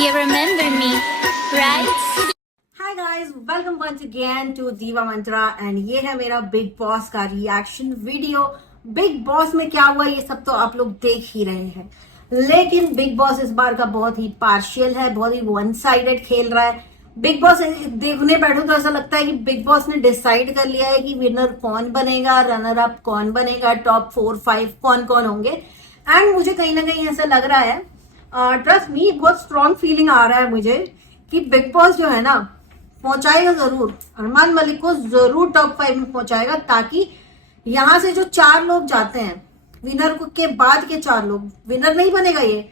You remember me, right? Hi guys, welcome once again to Diva Mantra and ये है मेरा Bigg Boss का reaction video. Bigg Boss में क्या हुआ ये सब तो आप लोग देख ही रहे हैं, लेकिन बिग बॉस इस बार का बहुत ही पार्शियल है, बहुत ही वन साइडेड खेल रहा है। बिग बॉस देखने बैठो तो ऐसा लगता है कि बिग बॉस ने डिसाइड कर लिया है कि विनर कौन बनेगा, रनर अप कौन बनेगा, टॉप 4-5 कौन कौन होंगे। एंड मुझे कहीं ना कहीं ऐसा लग रहा है, ट्रस्ट मी, बहुत स्ट्रॉन्ग फीलिंग आ रहा है मुझे कि बिग बॉस जो है ना पहुंचाएगा जरूर, अरमान मलिक को जरूर टॉप 5 में पहुंचाएगा, ताकि यहां से जो 4 लोग जाते हैं विनर के बाद के 4 लोग, विनर नहीं बनेगा ये,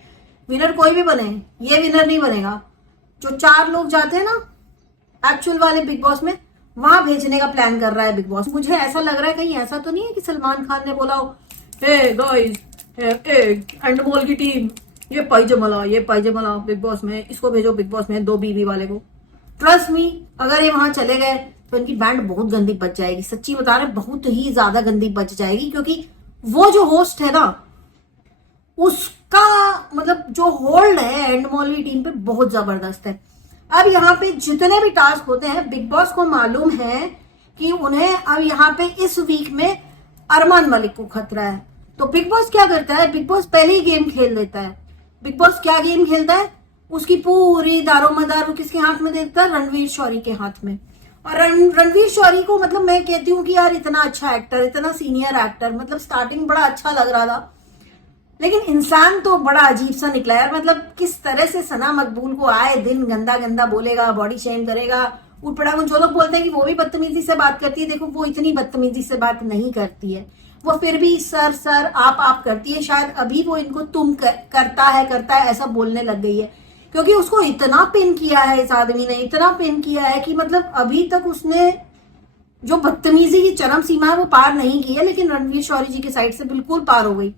विनर कोई भी बने ये विनर नहीं बनेगा। जो 4 लोग जाते हैं ना एक्चुअल वाले बिग बॉस में, वहां भेजने का प्लान कर रहा है बिग बॉस। मुझे ऐसा लग रहा है कहीं ऐसा तो नहीं है कि सलमान खान ने बोला हो, हे गाइस, एंडमोल की टीम ये पाइजमा लाओ बिग बॉस में, इसको भेजो बिग बॉस में 2 बीबी वाले को। ट्रस्ट मी, अगर ये वहां चले गए तो इनकी बैंड बहुत गंदी बच जाएगी। सच्ची बता रहे, बहुत ही ज्यादा गंदी बच जाएगी, क्योंकि वो जो होस्ट है ना उसका मतलब जो होल्ड है एंडमोल की टीम पे बहुत जबरदस्त है। अब यहाँ पे जितने भी टास्क होते हैं बिग बॉस को मालूम है कि उन्हें अब यहाँ पे इस वीक में अरमान मलिक को खतरा है। तो बिग बॉस क्या करता है, बिग बॉस पहले ही गेम खेल लेता है। बिग बॉस क्या गेम खेलता है, उसकी पूरी दारोमदार किसके हाथ में देता है, रणवीर शौरी के हाथ में। और रणवीर शौरी को मतलब मैं कहती हूँ कि यार इतना अच्छा एक्टर, इतना सीनियर एक्टर, मतलब स्टार्टिंग बड़ा अच्छा लग रहा था, लेकिन इंसान तो बड़ा अजीब सा निकला यार। मतलब किस तरह से सना मकबूल को आए दिन गंदा गंदा बोलेगा, बॉडी शेम करेगा, उठपड़ा। जो लोग बोलते हैं कि वो भी बदतमीजी से बात करती है, देखो वो इतनी बदतमीजी से बात नहीं करती है, वो फिर भी सर आप करती है। शायद अभी वो इनको तुम करता है ऐसा बोलने लग गई है, क्योंकि उसको इतना पिन किया है इस आदमी ने, इतना पिन किया है कि मतलब अभी तक उसने जो बदतमीजी की चरम सीमा है वो पार नहीं की है, लेकिन रणवीर शौरी जी की साइड से बिल्कुल पार हो गई।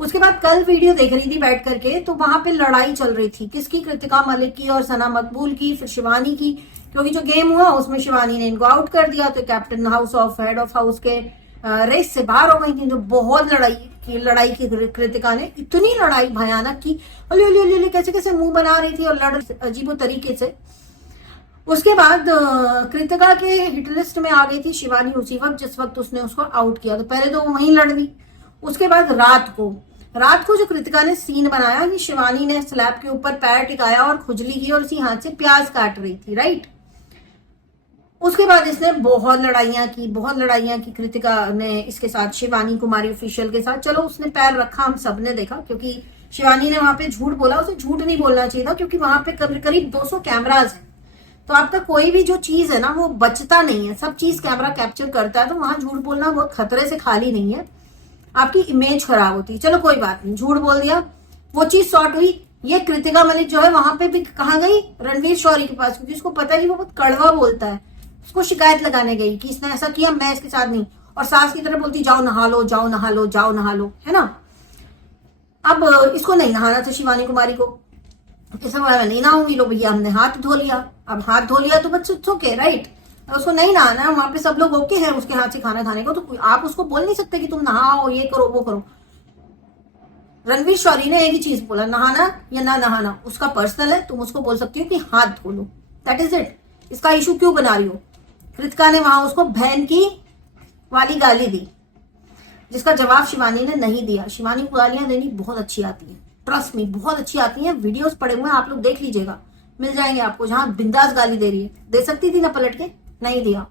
उसके बाद कल वीडियो देख रही थी बैठ करके, तो वहां पे लड़ाई चल रही थी, किसकी, कृतिका मलिक की और सना मकबूल की, फिर शिवानी की, क्योंकि जो गेम हुआ उसमें शिवानी ने इनको आउट कर दिया, तो captain house of head of house के रेस से बाहर हो गई थी। तो बहुत लड़ाई की कृतिका ने, इतनी लड़ाई भयानक की, अली कैसे कैसे मुंह बना रही थी और लड़ अजीबो तरीके से। उसके बाद कृतिका के हिट लिस्ट में आ गई थी शिवानी उसी वक्त जिस वक्त उसने उसको आउट किया, तो पहले तो वो वहीं लड़ दी। उसके बाद रात को जो कृतिका ने सीन बनाया कि शिवानी ने स्लैब के ऊपर पैर टिकाया और खुजली की और इसी हाथ से प्याज काट रही थी, राइट। उसके बाद इसने बहुत लड़ाइयां की कृतिका ने इसके साथ, शिवानी कुमारी ऑफिशियल के साथ। चलो उसने पैर रखा, हम सबने देखा, क्योंकि शिवानी ने वहां पे झूठ बोला, उसे झूठ नहीं बोलना चाहिए था, क्योंकि वहां पे करीब 200 कैमराज हैं, तो आपका कोई भी जो चीज है ना वो बचता नहीं है, सब चीज कैमरा कैप्चर करता है, तो वहां झूठ बोलना बहुत खतरे से खाली नहीं है, आपकी इमेज खराब होती है। चलो कोई बात नहीं, झूठ बोल दिया, वो चीज सॉर्ट हुई। ये कृतिका मलिक जो है वहां पे भी कहाँ गई, रणवीर शौरी के पास, क्योंकि उसको पता है कि वो बहुत कड़वा बोलता है। उसको शिकायत लगाने गई कि इसने ऐसा किया, मैं इसके साथ नहीं, और सास की तरह बोलती जाओ नहा लो, है ना। अब इसको नहीं नहाना था शिवानी कुमारी को, ऐसा बोला मैं नहीं नहाऊंगी, लो भैया हमने हाथ धो लिया। अब हाथ धो लिया तो बच्चे ओके, राइट, उसको नहीं नहाना है, वहां पे सब लोग ओके हैं उसके हाथ से खाना खाने को, तो आप उसको बोल नहीं सकते कि तुम नहाओ, ये करो वो करो। रणवीर शौरी ने एक ही चीज बोला, नहाना या ना नहाना उसका पर्सनल है, तुम उसको बोल सकती हो कि हाथ धो लो, दैट इज इट। इसका इशू क्यों बना रही हो। कृतिका ने वहां उसको बहन की वाली गाली दी, जिसका जवाब शिवानी ने नहीं दिया। शिवानी को गालियां देनी बहुत अच्छी आती है, ट्रस्ट मी, बहुत अच्छी आती है। वीडियोस पड़े हुए हैं, आप लोग देख लीजिएगा, मिल जाएंगे आपको, जहां बिंदास गाली दे रही है। दे सकती थी ना पलट के, नहीं दिया।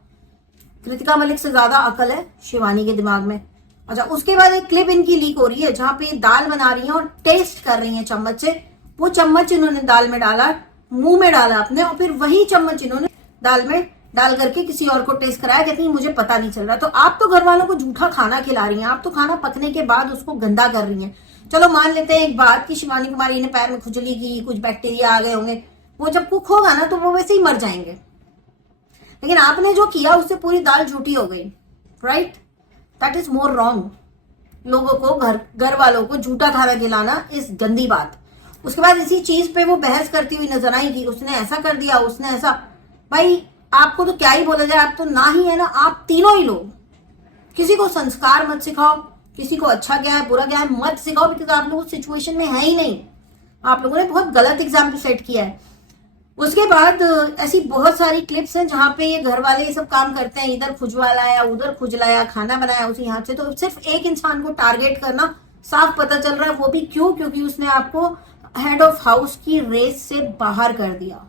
कृतिका मलिक से ज्यादा अकल है शिवानी के दिमाग में। अच्छा, उसके बाद एक क्लिप इनकी लीक हो रही है जहां पे दाल बना रही है और टेस्ट कर रही है चम्मच से। वो चम्मच इन्होंने दाल में डाला, मुंह में डाला अपने, और फिर वही चम्मच इन्होंने दाल में डाल करके किसी और को टेस्ट कराया, कहती है मुझे पता नहीं चल रहा। तो आप तो घर वालों को झूठा खाना खिला रही हैं, आप तो खाना पकने के बाद उसको गंदा कर रही हैं। चलो मान लेते हैं एक बात कि शिवानी कुमारी ने पैर में खुजली की, कुछ बैक्टीरिया आ गए होंगे, वो जब कुक होगा ना तो वो वैसे ही मर जाएंगे, लेकिन आपने जो किया उससे पूरी दाल झूठी हो गई, right. That is more wrong. लोगों को, घर वालों को झूठा खाना खिलाना इस गंदी बात। उसके बाद इसी चीज पे वो बहस करती हुई नजर आई कि उसने ऐसा कर दिया, उसने ऐसा। भाई आपको तो क्या ही बोला जाए, आप तो ना ही है ना, आप तीनों ही लोग। किसी को संस्कार मत सिखाओ, किसी को अच्छा क्या है बुरा क्या है मत सिखाओ, बिकॉज आप लोग उस सिचुएशन में है ही नहीं। आप लोगों ने बहुत गलत एग्जाम्पल सेट किया है। उसके बाद ऐसी बहुत सारी क्लिप्स हैं जहां पे ये घर वाले ये सब काम करते हैं, इधर खुजवाया उधर खुजलाया, खाना बनाया उसी हाथ से। तो सिर्फ एक इंसान को टारगेट करना साफ पता चल रहा है, वो भी क्यों? क्योंकि उसने आपको हेड ऑफ हाउस की रेस से बाहर कर दिया।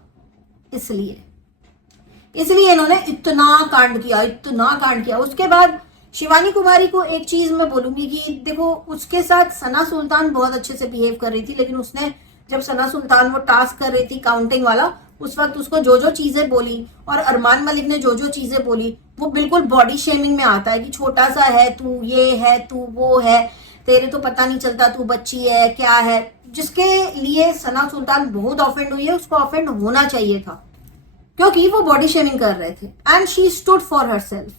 इसलिए इन्होंने इतना कांड किया। उसके बाद शिवानी कुमारी को एक चीज मैं बोलूंगी कि देखो, उसके साथ सना सुल्तान बहुत अच्छे से बिहेव कर रही थी, लेकिन उसने जब सना सुल्तान वो टास्क कर रही थी काउंटिंग वाला, उस वक्त उसको जो जो चीजें बोली और अरमान मलिक ने जो जो चीजें बोली, वो बिल्कुल बॉडी शेमिंग में आता है कि छोटा सा है तू, ये है तू, वो है, तेरे तो पता नहीं चलता, तू बच्ची है क्या है, जिसके लिए सना सुल्तान बहुत ऑफेंड हुई है। उसको ऑफेंड होना चाहिए था, क्योंकि वो बॉडी शेमिंग कर रहे थे and she stood for her self.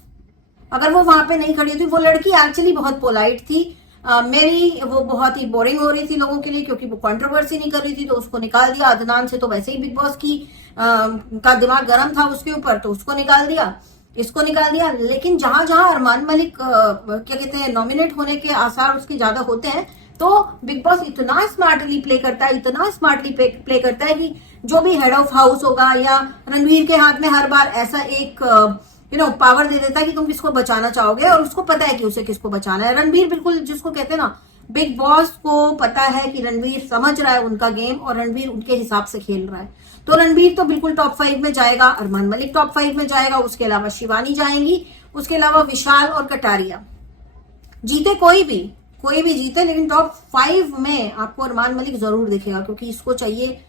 अगर वो वहां पे नहीं खड़ी थी, वो लड़की एक्चुअली बहुत पोलाइट थी, मेरी वो बहुत ही बोरिंग हो रही थी लोगों के लिए, क्योंकि वो कंट्रोवर्सी नहीं कर रही थी, तो उसको निकाल दिया। अदनान से तो वैसे ही बिग बॉस का दिमाग गर्म था उसके ऊपर, तो उसको निकाल दिया, इसको निकाल दिया। लेकिन जहां जहां अरमान मलिक क्या कहते हैं, नॉमिनेट होने के आसार उसके ज्यादा होते हैं, तो बिग बॉस इतना स्मार्टली प्ले करता है कि जो भी हेड ऑफ हाउस होगा या रणवीर के हाथ में हर बार ऐसा एक पावर दे देता है कि तुम किसको बचाना चाहोगे, और उसको पता है कि उसे किसको बचाना है। रणवीर बिल्कुल, जिसको कहते हैं ना, बिग बॉस को पता है कि रणवीर समझ रहा है उनका गेम और रणवीर उनके हिसाब से खेल रहा है। तो रणवीर तो बिल्कुल टॉप 5 में जाएगा, अरमान मलिक टॉप 5 में जाएगा, उसके अलावा शिवानी जाएंगी, उसके अलावा विशाल और कटारिया। जीते कोई भी जीते, लेकिन टॉप 5 में आपको अरमान मलिक जरूर दिखेगा, क्योंकि इसको चाहिए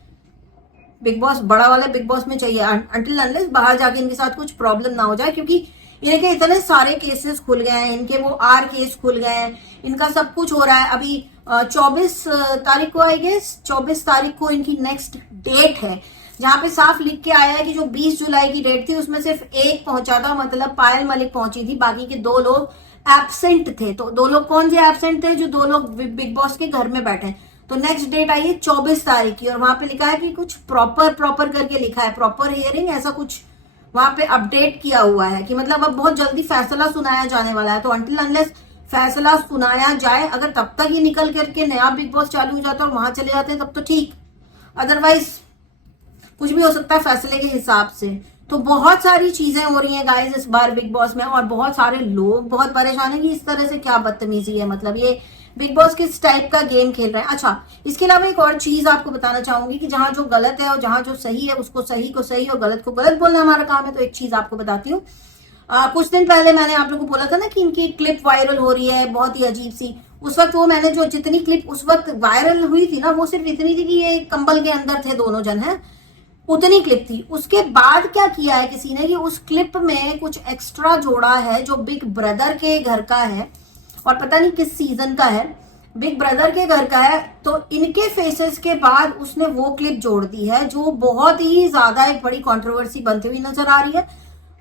बिग बॉस, बड़ा वाला बिग बॉस में चाहिए, अंटिल अनलेस बाहर जाके इनके साथ कुछ प्रॉब्लम ना हो जाए, क्योंकि इनके इतने सारे केसेस खुल गए हैं, इनके वो आर केस खुल गए हैं, इनका सब कुछ हो रहा है। अभी 24 तारीख को, आई गेस 24 तारीख को इनकी नेक्स्ट डेट है, जहां पे साफ लिख के आया है कि जो 20 जुलाई की डेट थी उसमें सिर्फ एक पहुंचा था, मतलब पायल मलिक पहुंची थी, बाकी के 2 लोग एब्सेंट थे। तो 2 लोग कौन से एब्सेंट थे? जो 2 लोग बिग बॉस के घर में बैठे। तो नेक्स्ट डेट आई है 24 तारीख की, और वहां पे लिखा है कि कुछ प्रॉपर करके लिखा है, प्रॉपर हियरिंग, ऐसा कुछ वहां पे अपडेट किया हुआ है कि मतलब अब बहुत जल्दी फैसला सुनाया जाने वाला है। तो अंटिल अनलेस फैसला सुनाया जाए, अगर तब तक ये निकल करके नया बिग बॉस चालू हो जाता है और वहां चले जाते हैं तब तो ठीक, अदरवाइज कुछ भी हो सकता है फैसले के हिसाब से। तो बहुत सारी चीजें हो रही हैं गाइस इस बार बिग बॉस में, और बहुत सारे लोग बहुत परेशान हैं कि इस तरह से क्या बदतमीजी है, मतलब ये बिग बॉस किस टाइप का गेम खेल रहे हैं। अच्छा, इसके अलावा एक और चीज आपको बताना चाहूंगी कि जहां जो गलत है और जहां जो सही है, उसको सही को सही और गलत को गलत बोलना हमारा काम है। तो एक चीज आपको बताती हूँ, कुछ दिन पहले मैंने आप लोगों को बोला था ना कि इनकी क्लिप वायरल हो रही है बहुत ही अजीब सी। उस वक्त वो मैंने जो जितनी क्लिप उस वक्त वायरल हुई थी ना, वो सिर्फ इतनी थी कि ये कंबल के अंदर थे दोनों जन, है उतनी क्लिप थी। उसके बाद क्या किया है किसी ने कि उस क्लिप में कुछ एक्स्ट्रा जोड़ा है जो बिग ब्रदर के घर का है, और पता नहीं किस सीजन का है, बिग ब्रदर के घर का है। तो इनके फेसेस के बाद उसने वो क्लिप जोड़ दी है, जो बहुत ही ज्यादा एक बड़ी कंट्रोवर्सी बनती हुई नजर आ रही है।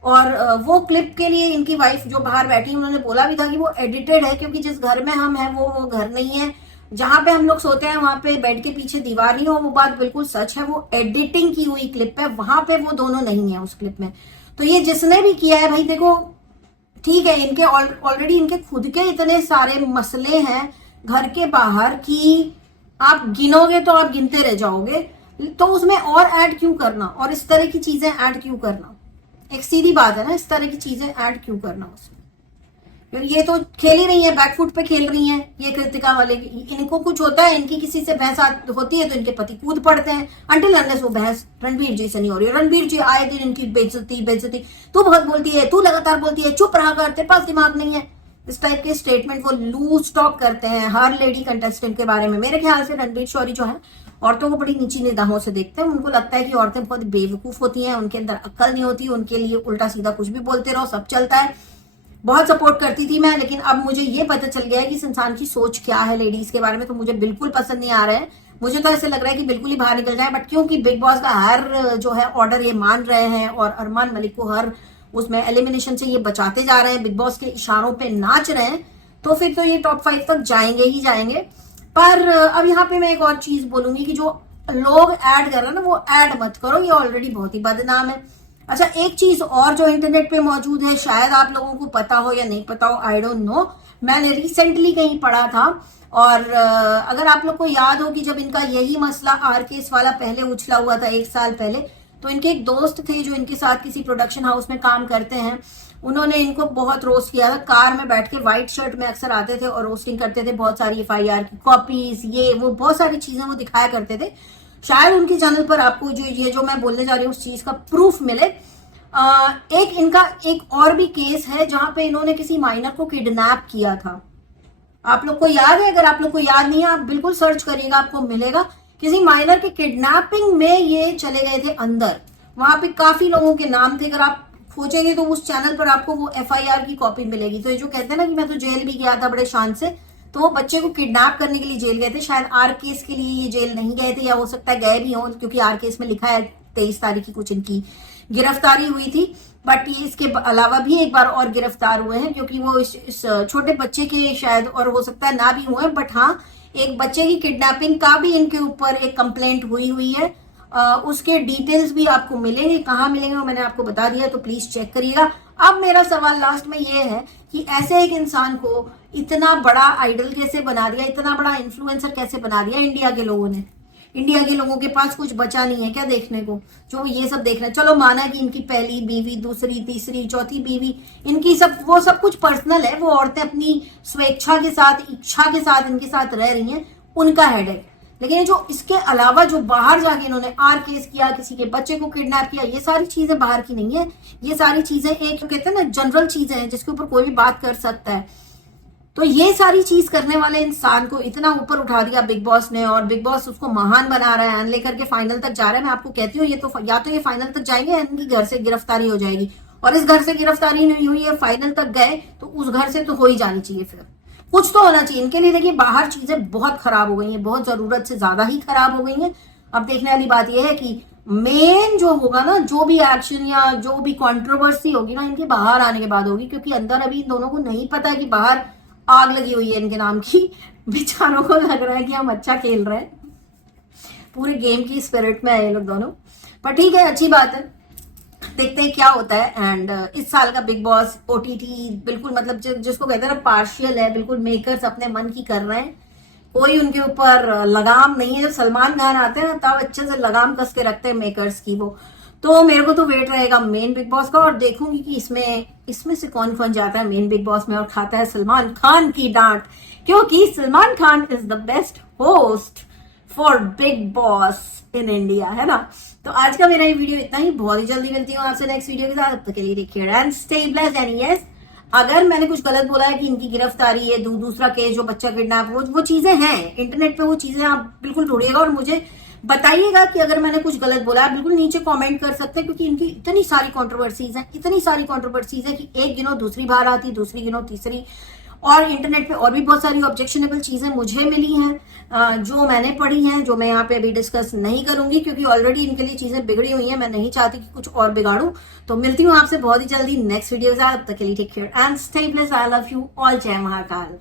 और वो क्लिप के लिए इनकी वाइफ जो बाहर बैठी, उन्होंने बोला भी था कि वो एडिटेड है, क्योंकि जिस घर में हम हैं वो घर नहीं है, जहां पे हम लोग सोते हैं वहां पे बेड के पीछे दीवार नहीं हो। वो बात बिल्कुल सच है, वो एडिटिंग की हुई क्लिप है, वहां पे वो दोनों नहीं है उस क्लिप में। तो ये जिसने भी किया है भाई, देखो ठीक है, इनके ऑलरेडी इनके खुद के इतने सारे मसले हैं घर के बाहर कि आप गिनोगे तो आप गिनते रह जाओगे, तो उसमें और ऐड क्यों करना, और इस तरह की चीजें ऐड क्यों करना? एक सीधी बात है ना, इस तरह की चीजें ऐड क्यों करना उसमें? क्योंकि ये तो खेल ही रही है, बैकफुट पे खेल रही हैं ये कृतिका वाले। इनको कुछ होता है, इनकी किसी से बहस होती है तो इनके पति कूद पड़ते हैं, अंटिल अनलेस वो बहस रणवीर जी से नहीं हो रही है। रणवीर जी आए दिन इनकी बेइज्जती, तू बहुत बोलती है, तू लगातार बोलती है, चुप रहा कर, तेरे पास दिमाग नहीं है, इस टाइप के स्टेटमेंट वो लूज टॉक करते हैं हर लेडी कंटेस्टेंट के बारे में। मेरे ख्याल से रणवीर शौरी जो है औरतों को बड़ी नीची निगाहों से देखते हैं, उनको लगता है कि औरतें बहुत बेवकूफ होती हैं, उनके अंदर अक्ल नहीं होती, उनके लिए उल्टा सीधा कुछ भी बोलते रहो, सब चलता है। बहुत सपोर्ट करती थी मैं, लेकिन अब मुझे ये पता चल गया है कि इस इंसान की सोच क्या है लेडीज के बारे में, तो मुझे बिल्कुल पसंद नहीं आ रहा है। मुझे तो ऐसे लग रहा है कि बिल्कुल ही बाहर निकल जाए, बट क्योंकि बिग बॉस का हर जो है ऑर्डर ये मान रहे हैं और अरमान मलिक को हर उसमें एलिमिनेशन से ये बचाते जा रहे हैं, बिग बॉस के इशारों पे नाच रहे हैं, तो फिर तो ये टॉप 5 तक जाएंगे ही जाएंगे। पर अब यहाँ पे मैं एक और चीज बोलूंगी कि जो लोग ऐड कर रहे हैं ना, वो ऐड मत करो, ये ऑलरेडी बहुत ही बदनाम है। अच्छा, एक चीज और जो इंटरनेट पे मौजूद है, शायद आप लोगों को पता हो या नहीं पता हो, आई डोंट नो, मैंने रिसेंटली कहीं पढ़ा था। और अगर आप लोग को याद हो कि जब इनका यही मसला आर केस वाला पहले उछला हुआ था 1 साल पहले, तो इनके एक दोस्त थे जो इनके साथ किसी प्रोडक्शन हाउस में काम करते हैं, उन्होंने इनको बहुत रोस्ट किया था। कार में बैठ के व्हाइट शर्ट में अक्सर आते थे और रोस्टिंग करते थे, बहुत सारी FIR की कॉपीज, ये वो बहुत सारी चीजें वो दिखाया करते थे। शायद उनके चैनल पर आपको जो मैं बोलने जा रही हूँ उस चीज का प्रूफ मिले। एक इनका एक और भी केस है जहां पे इन्होंने किसी माइनर को किडनैप किया था। आप लोग को याद है? अगर आप लोग को याद नहीं है आप बिल्कुल सर्च करिएगा, आपको मिलेगा। किसी माइनर के किडनैपिंग में ये चले गए थे अंदर। वहां पे काफी लोगों के नाम थे, अगर आप खोजेंगे तो उस चैनल पर आपको वो FIR की कॉपी मिलेगी। तो ये जो कहते हैं ना कि मैं तो जेल भी गया था बड़े शान से, तो वो बच्चे को किडनैप करने के लिए जेल गए थे। शायद आर केस के लिए ये जेल नहीं गए थे, या हो सकता है गए भी हों, क्योंकि आर केस में लिखा है 23 तारीख की कुछ इनकी गिरफ्तारी हुई थी। बट ये इसके अलावा भी एक बार और गिरफ्तार हुए हैं, क्योंकि वो इस छोटे बच्चे के शायद, और हो सकता है ना भी हुए, बट हाँ एक बच्चे की किडनैपिंग का भी इनके ऊपर एक कंप्लेंट हुई है। उसके डिटेल्स भी आपको मिलेंगे, कहाँ मिलेंगे वो मैंने आपको बता दिया, तो प्लीज चेक करिएगा। अब मेरा सवाल लास्ट में ये है कि ऐसे एक इंसान को इतना बड़ा आइडल कैसे बना दिया, इतना बड़ा इन्फ्लुएंसर कैसे बना दिया इंडिया के लोगों ने? इंडिया के लोगों के पास कुछ बचा नहीं है क्या देखने को, जो ये सब देख रहे हैं? चलो माना कि इनकी पहली बीवी, दूसरी, तीसरी, चौथी बीवी, इनकी वो सब कुछ पर्सनल है, वो औरतें अपनी स्वेच्छा के साथ, इच्छा के साथ इनके साथ रह रही हैं, उनका हेडेक। लेकिन जो इसके अलावा जो बाहर जाके इन्होंने आर केस किया, किसी के बच्चे को किडनैप किया, ये सारी चीजें बाहर की नहीं है। ये सारी चीजें एक कहते हैं ना जनरल चीजें हैं जिसके ऊपर कोई भी बात कर सकता है। तो ये सारी चीज करने वाले इंसान को इतना ऊपर उठा दिया बिग बॉस ने, और बिग बॉस उसको महान बना रहा है, लेकर के फाइनल तक जा रहा है। मैं आपको कहती हूँ ये तो या तो ये फाइनल तक जाएंगे या इनकी घर से गिरफ्तारी हो जाएगी। और इस घर से गिरफ्तारी नहीं हुई है, फाइनल तक गए तो उस घर से तो हो ही जानी चाहिए। फिर कुछ तो होना चाहिए इनके लिए। देखिए बाहर चीजें बहुत खराब हो गई हैं, बहुत जरूरत से ज्यादा ही खराब हो गई हैं। अब देखने वाली बात यह है कि मेन जो होगा ना, जो भी एक्शन या जो भी कंट्रोवर्सी होगी ना, इनके बाहर आने के बाद होगी, क्योंकि अंदर अभी इन दोनों को नहीं पता कि बाहर आग लगी हुई है इनके नाम की। बेचारों को लग रहा है कि हम अच्छा खेल रहे हैं, पूरे गेम की स्पिरिट में है ये लोग दोनों। पर ठीक है, अच्छी बात है, देखते हैं क्या होता है। एंड इस साल का बिग बॉस OTT बिल्कुल मतलब जिसको कहते हैं ना पार्शियल है, बिल्कुल मेकर्स अपने मन की कर रहे हैं, कोई उनके ऊपर लगाम नहीं है। जब सलमान खान आते हैं ना तब अच्छे से लगाम कस के रखते हैं मेकर्स की वो। तो मेरे को तो वेट रहेगा मेन बिग बॉस का, और देखूंगी कि इसमें से कौन जाता है मेन बिग बॉस में और खाता है सलमान खान की डांट, क्योंकि Salman Khan is the best host for big boss in India, है ना। तो आज का मेरा ये वीडियो इतना ही, बहुत ही जल्दी मिलती हूँ आपसे नेक्स्ट वीडियो के साथ। तब तक के लिए take care and stay blessed. And yes, अगर मैंने कुछ गलत बोला है कि इनकी गिरफ्तारी है, दूसरा केस जो बच्चा किडनैप, वो चीजें हैं इंटरनेट पे, वो चीजें आप बिल्कुल ढूंढिएगा और मुझे बताइएगा कि अगर मैंने कुछ गलत बोला है। बिल्कुल नीचे कमेंट कर सकते हैं, क्योंकि इनकी इतनी सारी कंट्रोवर्सीज है कि एक गिनो दूसरी बार आती, दूसरी गिनो तीसरी। और इंटरनेट पे और भी बहुत सारी ऑब्जेक्शनेबल चीजें मुझे मिली हैं, जो मैंने पढ़ी हैं, जो मैं यहाँ पे अभी डिस्कस नहीं करूंगी, क्योंकि ऑलरेडी इनके लिए चीजें बिगड़ी हुई हैं। मैं नहीं चाहती कि कुछ और बिगाड़ूं। तो मिलती हूँ आपसे बहुत ही जल्दी नेक्स्ट वीडियो के साथ। तब तक के लिए take care and stay blessed. I love you all. जय महाकाल।